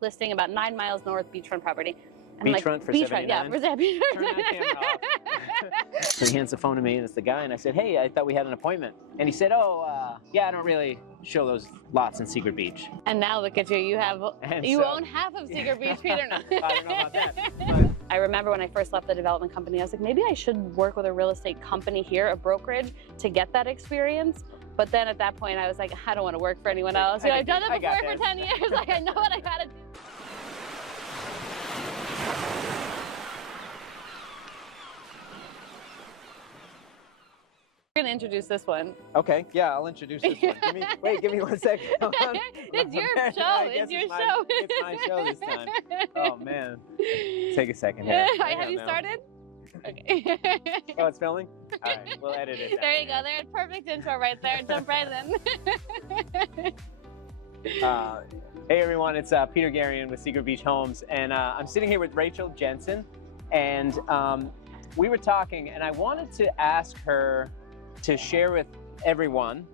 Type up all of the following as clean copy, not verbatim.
listing about 9 miles north, beachfront property. And I'm Beachfront for 79? Yeah, for beachfront. Turn that camera off. So he hands the phone to me, and it's the guy, and I said, hey, I thought we had an appointment. And he said, oh, yeah, I don't really show those lots in Secret Beach. And now look at you, you own half of Secret Beach, Peter. I don't know about that. But I remember when I first left the development company, I was like, maybe I should work with a real estate company here, a brokerage, to get that experience. But then at that point, I was like, I don't want to work for anyone else. I've done it before for 10 years. Like, I know what I gotta do. We're gonna introduce this one. Okay, yeah, I'll introduce this one. Give me 1 second. It's your show. It's your show. It's my show this time. Oh man. Take a second here. Have you started? Okay. Oh, it's filming? All right, we'll edit it. There you go. There's perfect intro right there. Jump right in. Hey everyone, it's Peter Garian with Secret Beach Homes, and I'm sitting here with Rachel Jensen, and we were talking, and I wanted to ask her to share with everyone,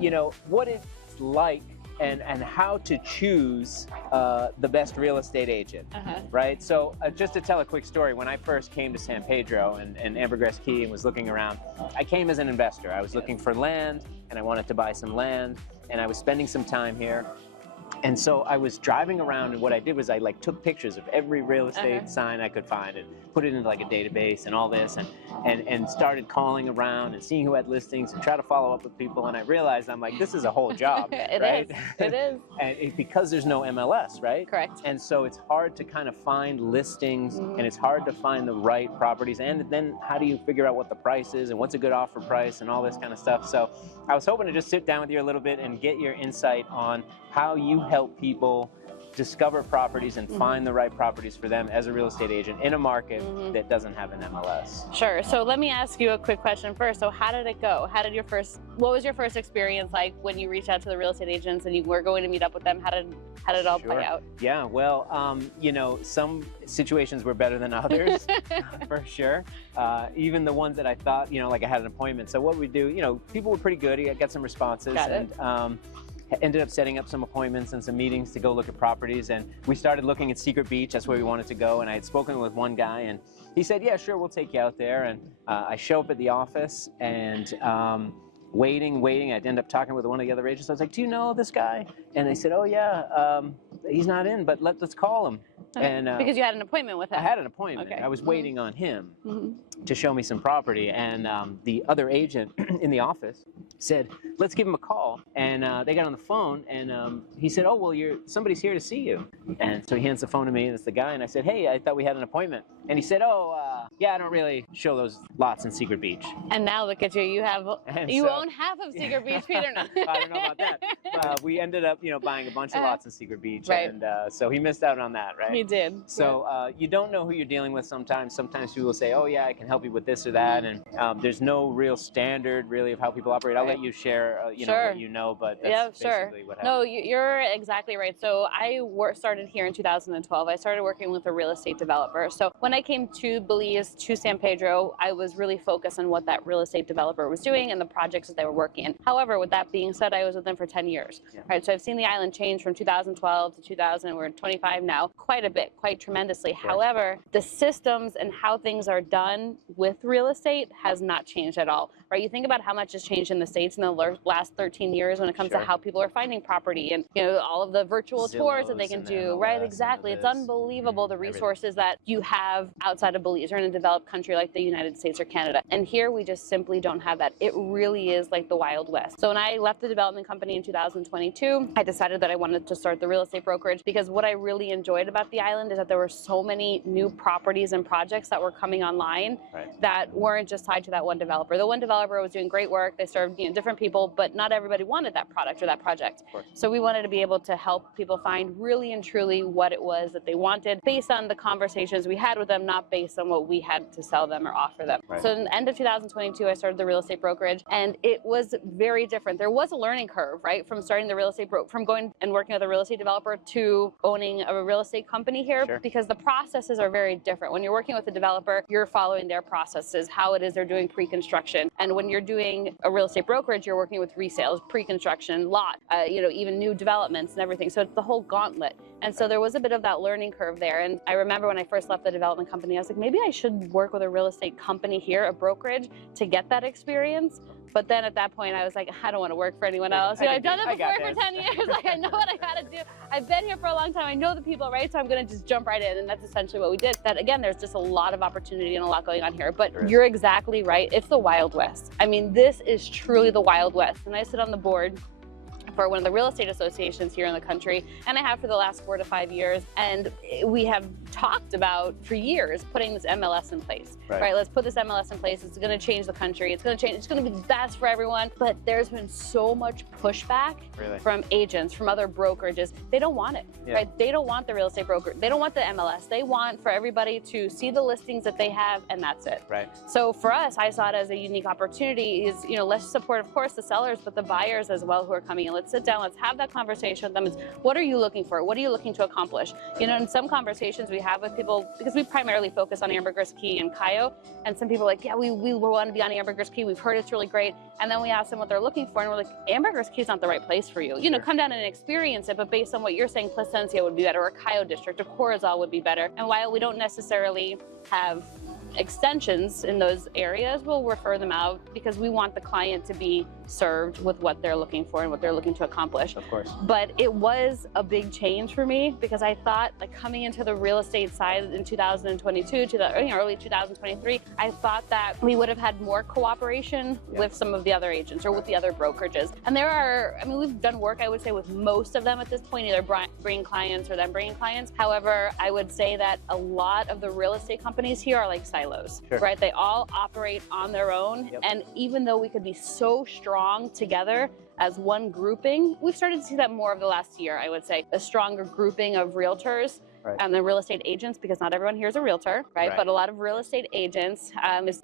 you know, what it's like and how to choose the best real estate agent, right? So just to tell a quick story, when I first came to San Pedro and Ambergris Key and was looking around, I came as an investor. I was looking for land, and I wanted to buy some land, and I was spending some time here. And so I was driving around, and what I did was I took pictures of every real estate sign I could find and put it into a database and all this, and started calling around and seeing who had listings and try to follow up with people. And I realized, I'm like, this is a whole job, right? It is. And because there's no MLS, right? Correct. And so it's hard to kind of find listings, and it's hard to find the right properties. And then how do you figure out what the price is and what's a good offer price and all this kind of stuff? So I was hoping to just sit down with you a little bit and get your insight on how you help people discover properties and find the right properties for them as a real estate agent in a market that doesn't have an MLS. Sure. So let me ask you a quick question first. So how did it go? What was your first experience like when you reached out to the real estate agents and you were going to meet up with them? How did it all play out? Yeah, well, you know, some situations were better than others, for sure. Even the ones that I thought, you know, like I had an appointment. So what we do, you know, people were pretty good. I got some responses. Got it. And ended up setting up some appointments and some meetings to go look at properties, and we started looking at Secret Beach. That's where we wanted to go, and I had spoken with one guy, and he said, yeah, sure, we'll take you out there. And I show up at the office, and waiting, I'd end up talking with one of the other agents. I was like, do you know this guy? And they said, oh yeah, he's not in, but let's call him. And because you had an appointment with him. I had an appointment. Okay. I was waiting on him to show me some property, and the other agent in the office said, let's give him a call. And they got on the phone, and he said, oh, well, somebody's here to see you. And so he hands the phone to me, and it's the guy, and I said, hey, I thought we had an appointment. And he said, oh, yeah, I don't really show those lots in Secret Beach. And now look at you, you own half of Secret Beach, Peter. I don't know about that. We ended up, you know, buying a bunch of lots in Secret Beach, right. And so he missed out on that, right? He did. So you don't know who you're dealing with sometimes. Sometimes people will say, oh yeah, I can help you with this or that, and there's no real standard really of how people operate. I'll let you share, you know, what you know, but that's basically what happens. No, you're exactly right. So I started here in 2012. I started working with a real estate developer. So when I came to Belize, to San Pedro, I was really focused on what that real estate developer was doing and the projects that they were working in. However, with that being said, I was with them for 10 years. Yeah. Right, so I've seen the island change from 2012 to 2000. We're in 25 now, quite a bit, quite tremendously. However, the systems and how things are done with real estate has not changed at all. Right, you think about how much has changed in the States in the last 13 years when it comes to how people are finding property and, you know, all of the virtual tours that they can do. Right, exactly. It's unbelievable the resources that you have outside of Belize or in a developed country like the United States or Canada. And here we just simply don't have that. It really is like the Wild West. So when I left the development company in 2022, I decided that I wanted to start the real estate brokerage because what I really enjoyed about the island is that there were so many new properties and projects that were coming online that weren't just tied to that one developer. The one developer was doing great work. They served, you know, different people, but not everybody wanted that product or that project. So we wanted to be able to help people find really and truly what it was that they wanted based on the conversations we had with them, not based on what we had to sell them or offer them. Right. So in the end of 2022, I started the real estate brokerage, and it was very different. There was a learning curve, right, from starting the real estate from going and working with a real estate developer to owning a real estate company here, because the processes are very different. When you're working with a developer, you're following their processes, how it is they're doing pre-construction, and And when you're doing a real estate brokerage, you're working with resales, pre-construction, lot, even new developments and everything. So it's the whole gauntlet. And so there was a bit of that learning curve there. And I remember when I first left the development company, I was like, maybe I should work with a real estate company here, a brokerage, to get that experience. But then at that point, I was like, I don't want to work for anyone else. I've done it before for 10 years. Like, I know what I got to do. I've been here for a long time. I know the people, right? So I'm going to just jump right in. And that's essentially what we did. That, again, there's just a lot of opportunity and a lot going on here. But you're exactly right. It's the Wild West. I mean, this is truly the Wild West. And I sit on the board for one of the real estate associations here in the country, and I have for the last 4 to 5 years. And we have talked about for years putting this MLS in place, right? Let's put this MLS in place. It's going to change the country. It's going to change. It's going to be the best for everyone. But there's been so much pushback from agents, from other brokerages. They don't want it, right? They don't want the real estate broker. They don't want the MLS. They want for everybody to see the listings that they have, and that's it. So for us, I saw it as a unique opportunity. Is let's support, of course, the sellers, but the buyers as well who are coming in. Let's sit down. Let's have that conversation with them. Is what are you looking for? What are you looking to accomplish? In some conversations we have with people, because we primarily focus on Ambergris Caye and Cayo, and some people are like, yeah, we want to be on Ambergris Caye. We've heard it's really great. And then we ask them what they're looking for, and we're like, Ambergris Caye is not the right place for you. Come down and experience it, but based on what you're saying, Placencia would be better, or Cayo District, or Corozal would be better. And while we don't necessarily have extensions in those areas, we'll refer them out because we want the client to be served with what they're looking for and what they're looking to accomplish. Of course. But it was a big change for me because I thought, like, coming into the real estate side in 2022 to the early 2023, I thought that we would have had more cooperation with some of the other agents or with the other brokerages. And there are, we've done work, I would say, with most of them at this point, either bringing clients or them bringing clients. However, I would say that a lot of the real estate companies here are like silos, right? They all operate on their own. And even though we could be so strong together as one grouping, we've started to see that more over the last year, I would say. A stronger grouping of realtors and the real estate agents, because not everyone here is a realtor, right? But a lot of real estate agents,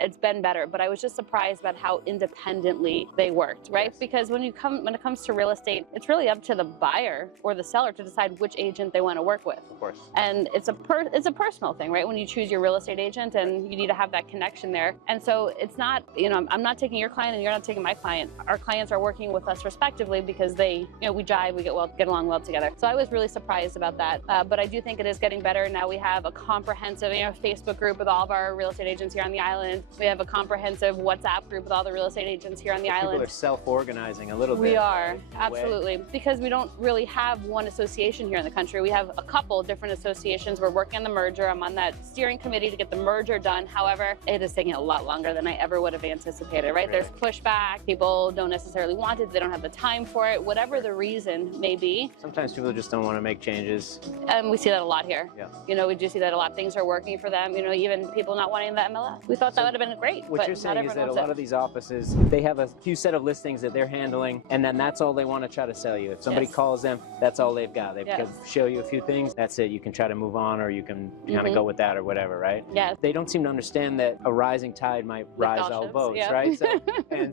it's been better. But I was just surprised about how independently they worked, right? Because when it comes to real estate, it's really up to the buyer or the seller to decide which agent they want to work with. Of course. And it's a personal thing, right? When you choose your real estate agent, and you need to have that connection there. And so it's not, I'm not taking your client and you're not taking my client. Our clients are working with us respectively because they, we jive, we get along well together. So I was really surprised about that. But I do think it is getting better. Now we have a comprehensive, Facebook group with all of our real estate agents here on the island. We have a comprehensive WhatsApp group with all the real estate agents here on the island. People are self-organizing a little bit. We are, absolutely. Because we don't really have one association here in the country. We have a couple different associations. We're working on the merger. I'm on that steering committee to get the merger done. However, it is taking a lot longer than I ever would have anticipated, right? There's pushback. People don't necessarily want it. They don't have the time for it, whatever the reason may be. Sometimes people just don't want to make changes. We see that a lot here. We do see that a lot. Things are working for them. Even people not wanting the MLS. We thought that would have been great. What you're saying is that a lot of these offices, they have a few set of listings that they're handling, and then that's all they want to try to sell you. If somebody calls them, that's all they've got. They can show you a few things. That's it. You can try to move on, or you can kind of go with that or whatever, right? Yeah. They don't seem to understand that a rising tide might rise all boats, right?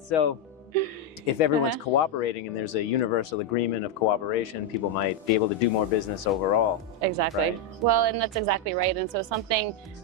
So, if everyone's cooperating and there's a universal agreement of cooperation, people might be able to do more business overall. Exactly. Right? Well, and that's exactly right. And so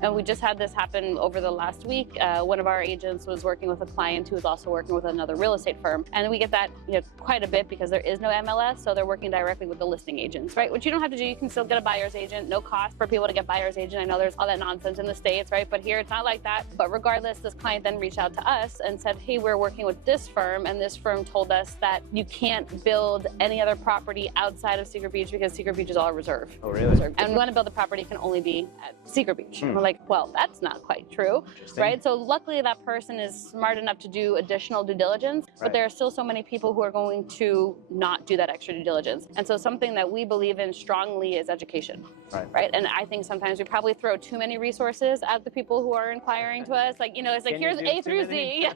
and we just had this happen over the last week. One of our agents was working with a client who was also working with another real estate firm. And we get that quite a bit because there is no MLS, so they're working directly with the listing agents, right? Which you don't have to do. You can still get a buyer's agent, no cost for people to get buyer's agent. I know there's all that nonsense in the States, right? But here it's not like that. But regardless, this client then reached out to us and said, hey, we're working with this firm, and this firm told us that you can't build any other property outside of Secret Beach because Secret Beach is all reserved. Oh, really? Reserved. And we want to build a property can only be at Secret Beach. And we're like, well, that's not quite true, right? So luckily that person is smart enough to do additional due diligence, but there are still so many people who are going to not do that extra due diligence. And so something that we believe in strongly is education, right? And I think sometimes we probably throw too many resources at the people who are inquiring to us. Like, it's like, here's A through Z.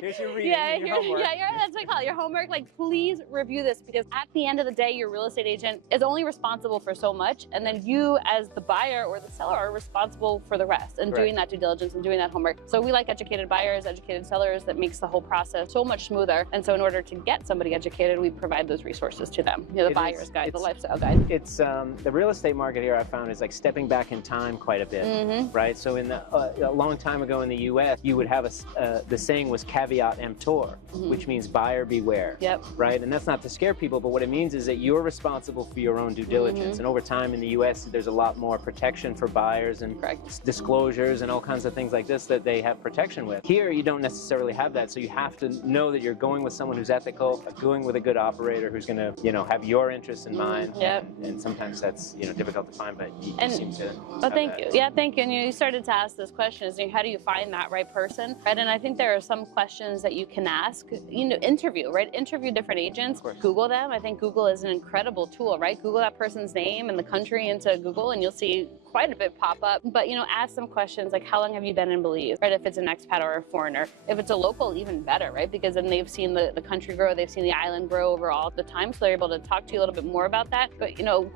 Here's your reading, your homework. Yeah, that's what I call it. Your homework. Like, please review this, because at the end of the day, your real estate agent is only responsible for so much, and then you, as the buyer or the seller, are responsible for the rest and doing that due diligence and doing that homework. So we like educated buyers, educated sellers. That makes the whole process so much smoother. And so in order to get somebody educated, we provide those resources to them. You know, the buyer's guide, the lifestyle guide. It's the real estate market here, I found, is like stepping back in time quite a bit, right? So in the a long time ago in the U.S., you would have the saying was caveat emptor, which means buyer beware. Yep. Right, and that's not to scare people, but what it means is that you're responsible for your own due diligence. And over time in the U.S., there's a lot more protection for buyers and disclosures and all kinds of things like this that they have protection with. Here, you don't necessarily have that, so you have to know that you're going with someone who's ethical, going with a good operator who's going to, you know, have your interests in mind. Yep. And sometimes that's, you know, difficult to find, but you seem to. Well, thank you. Yeah, thank you. And you started to ask this question: is, how do you find that right person? Right, and I think there are some questions that you can ask. You know, interview, right? Interview different agents. Google them. I think Google is an incredible tool, right? Google that person's name and the country into Google, and you'll see quite a bit pop up. But, you know, ask some questions like, how long have you been in Belize, right? If it's an expat or a foreigner. If it's a local, even better, right? Because then they've seen the country grow, they've seen the island grow over all the time, so they're able to talk to you a little bit more about that. But, you know,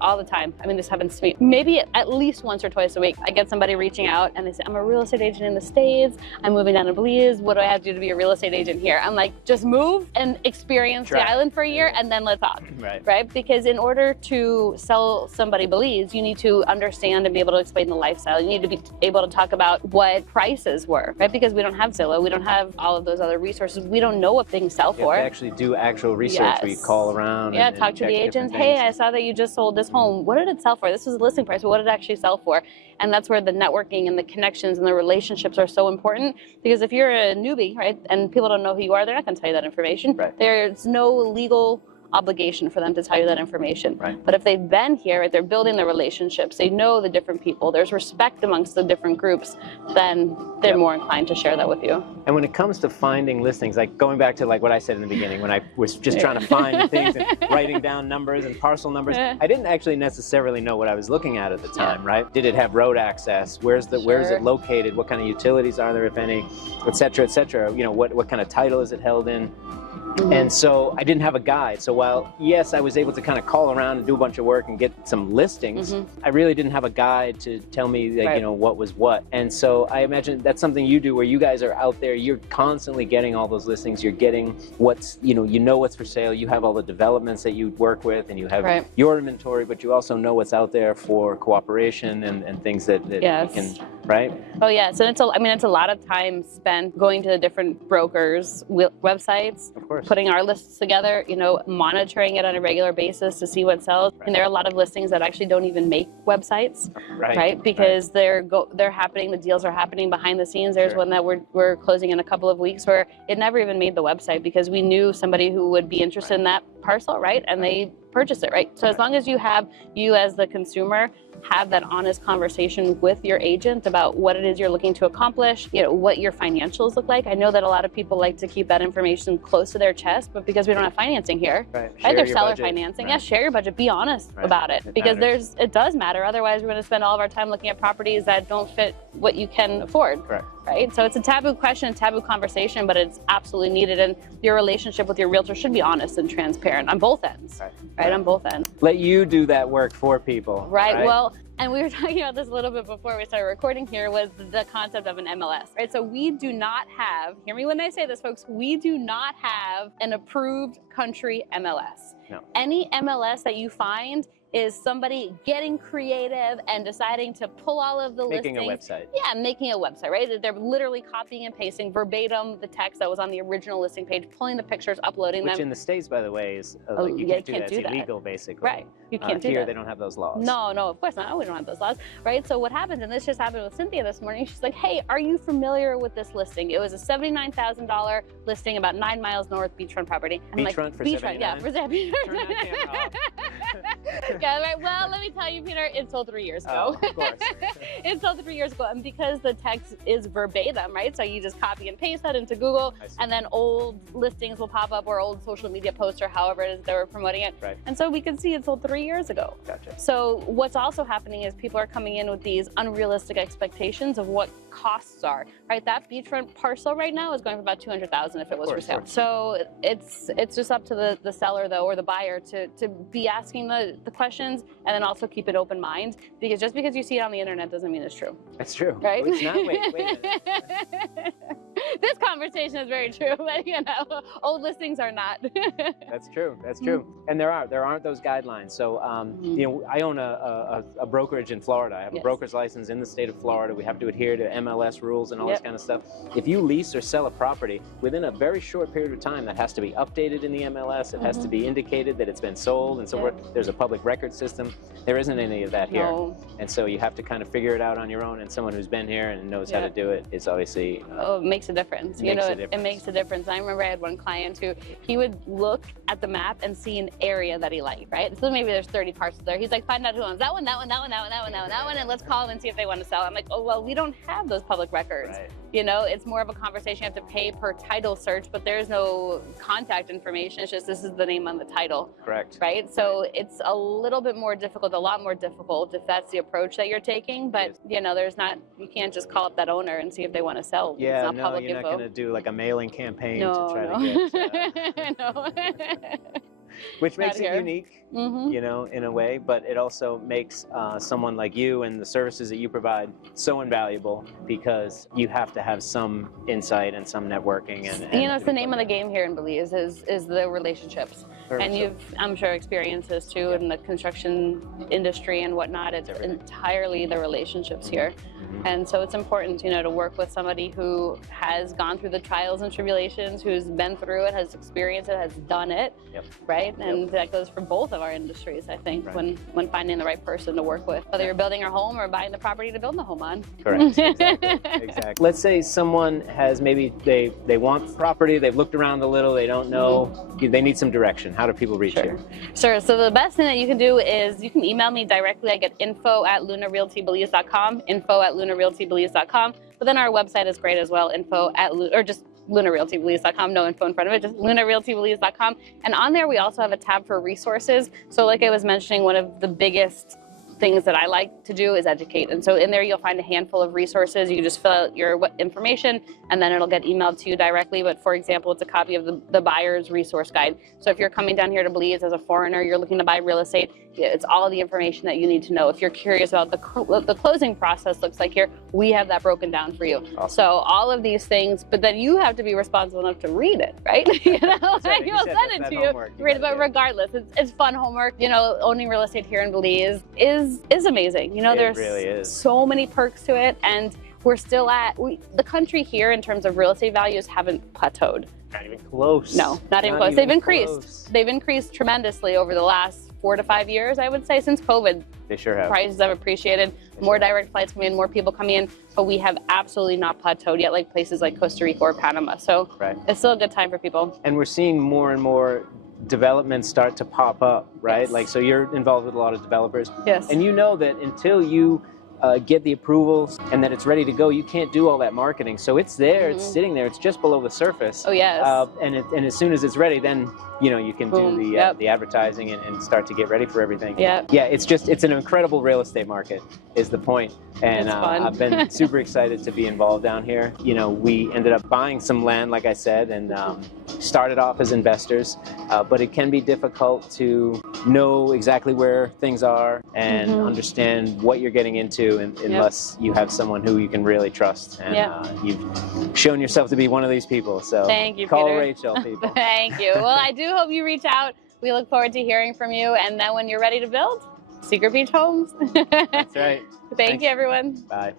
all the time. I mean, this happens to me maybe at least once or twice a week. I get somebody reaching out and they say, I'm a real estate agent in the States, I'm moving down to Belize, what do I have to do to be a real estate agent here? I'm like, just move and experience the island for a year, and then let's talk, right? Because in order to sell somebody Belize, you need to understand and be able to explain the lifestyle. You need to be able to talk about what prices were, right? Because we don't have Zillow, we don't have all of those other resources. We don't know what things sell for. You have to actually do actual research where you call around and talk to the agents. Hey, I saw that you just sold this home. What did it sell for? This was a listing price, but what did it actually sell for? And that's where the networking and the connections and the relationships are so important, because if you're a newbie, right, and people don't know who you are, they're not going to tell you that information. There's no legal obligation for them to tell you that information. But if they've been here, right, they're building their relationships, they know the different people, there's respect amongst the different groups, then they're more inclined to share that with you. And when it comes to finding listings, like going back to like what I said in the beginning, when I was just trying to find things and writing down numbers and parcel numbers, I didn't actually necessarily know what I was looking at the time, right? Did it have road access? Where is it located? What kind of utilities are there, if any, et cetera, et cetera? You know, what kind of title is it held in? And so I didn't have a guide. So while, yes, I was able to kind of call around and do a bunch of work and get some listings, I really didn't have a guide to tell me, like, you know, what was what. And so I imagine that's something you do, where you guys are out there, you're constantly getting all those listings, you're getting what's, you know what's for sale, you have all the developments that you work with, and you have your inventory, but you also know what's out there for cooperation and things that you can, right? Oh, yeah. So it's a lot of time spent going to the different brokers' websites, of course, putting our lists together, you know, monitoring it on a regular basis to see what sells. And there are a lot of listings that actually don't even make websites, right? Because they're happening, the deals are happening behind the scenes. There's one that we're closing in a couple of weeks where it never even made the website, because we knew somebody who would be interested in that parcel, right? And they purchased it, right? So as long as you as the consumer have that honest conversation with your agent about what it is you're looking to accomplish, you know, what your financials look like. I know that a lot of people like to keep that information close to their chest, but because we don't have financing here, either seller financing, share your budget, be honest about it, because it does matter. Otherwise, we're going to spend all of our time looking at properties that don't fit what you can afford. Right? So it's a taboo question, taboo conversation, but it's absolutely needed. And your relationship with your realtor should be honest and transparent on both ends, right? On both ends. Let you do that work for people. Right. Well, and we were talking about this a little bit before we started recording here, was the concept of an MLS, right? So we do not have, hear me when I say this, folks, we do not have an approved country MLS. No. Any MLS that you find is somebody getting creative and deciding to pull all of the listings. Making a website. Yeah, making a website, right? They're literally copying and pasting verbatim the text that was on the original listing page, pulling the pictures, uploading them. Which in the States, by the way, is you can't do that. It's illegal, basically. Right. You can't do that. Here, they don't have those laws. No, of course not. We don't have those laws, right? So what happens, and this just happened with Cynthia this morning, she's like, hey, are you familiar with this listing? It was a $79,000 listing about 9 miles north beachfront property. Beachfront for $79,000? Yeah, for beachfront. Yeah, right. Well, let me tell you, Peter, it sold 3 years ago. Oh, of course. It sold 3 years ago, and because the text is verbatim, right? So you just copy and paste that into Google, and then old listings will pop up, or old social media posts, or however it is they were promoting it. Right. And so we can see it sold 3 years ago. Gotcha. So what's also happening is people are coming in with these unrealistic expectations of what costs are, right? That beachfront parcel right now is going for about $200,000 if it was for sale. So it's just up to the seller, though, or the buyer to be asking the questions, and then also keep an open mind, because just because you see it on the internet doesn't mean it's true. That's true. Right? Well, it's not. Wait a minute. This conversation is very true, but you know, old listings are not. That's true. That's true. And there aren't those guidelines. So you know, I own a brokerage in Florida. I have a broker's license in the state of Florida. We have to adhere to MLS rules and all this kind of stuff. If you lease or sell a property within a very short period of time, that has to be updated in the MLS. It has to be indicated that it's been sold and so forth. There's a public record system. There isn't any of that here. And so you have to kind of figure it out on your own, and someone who's been here and knows how to do it is obviously it makes a difference. You know, it makes a difference. I remember I had one client who he would look at the map and see an area that he liked, right? So maybe there's 30 parcels there. He's like, find out who owns that one, that one, that one, that one, that one, that one, that one, and let's call them and see if they want to sell. I'm like, oh, well, we don't have those public records. Right. You know, it's more of a conversation. You have to pay per title search, but there's no contact information. It's just, this is the name on the title. Correct. Right? So it's a little bit more difficult, a lot more difficult if that's the approach that you're taking. But, you know, you can't just call up that owner and see if they want to sell. Yeah, it's not no, public you're info. not going to do like a mailing campaign to try No. to get... No. Which makes it unique, you know, in a way, but it also makes someone like you and the services that you provide so invaluable, because you have to have some insight and some networking. And you know, it's the name of the game here in Belize is the relationships. And you've, I'm sure, experienced this too in the construction industry and whatnot. It's entirely the relationships here. And so it's important, you know, to work with somebody who has gone through the trials and tribulations, who's been through it, has experienced it, has done it, right? And that goes for both of our industries, I think, when finding the right person to work with, whether you're building a home or buying the property to build the home on. Correct. Exactly. Let's say someone has maybe they want property, they've looked around a little, they don't know, they need some direction. How do people reach you? Sure. So the best thing that you can do is you can email me directly. I get info@lunarealtybelize.com, info@lunarealtybelize.com. But then our website is great as well, or just lunarealtybelize.com, no info in front of it, just lunarealtybelize.com. And on there, we also have a tab for resources. So like I was mentioning, one of the biggest things that I like to do is educate. And so in there, you'll find a handful of resources. You can just fill out your information, and then it'll get emailed to you directly. But for example, it's a copy of the buyer's resource guide. So if you're coming down here to Belize as a foreigner, you're looking to buy real estate, it's all the information that you need to know. If you're curious about what the closing process looks like here, we have that broken down for you. Awesome. So all of these things, but then you have to be responsible enough to read it, right? You know, we'll send it to you. Read it, but regardless, it's fun homework. You know, owning real estate here in Belize is amazing. You know, there's really so many perks to it, and we're still the country here in terms of real estate values haven't plateaued. Not even close. No, not even close. They've increased. They've increased tremendously over the last 4 to 5 years, I would say, since COVID. They sure have. Prices have appreciated. More direct flights come in, more people come in, but we have absolutely not plateaued yet, like places like Costa Rica or Panama. So it's still a good time for people. And we're seeing more and more developments start to pop up, right? Like, so you're involved with a lot of developers. Yes. And you know that until you get the approvals and that it's ready to go, you can't do all that marketing. So it's there, it's sitting there, it's just below the surface. Oh, yes. And as soon as it's ready, then, you know, you can do the advertising and start to get ready for everything. Yeah, it's an incredible real estate market is the point. And I've been super excited to be involved down here. You know, we ended up buying some land, like I said, and started off as investors, but it can be difficult to know exactly where things are and understand what you're getting into unless you have someone who you can really trust. And you've shown yourself to be one of these people. So thank you, call Peter. Rachel, people. Thank you. Well, I do hope you reach out. We look forward to hearing from you. And then when you're ready to build, Secret Beach Homes. That's right. Thank you, everyone. Bye.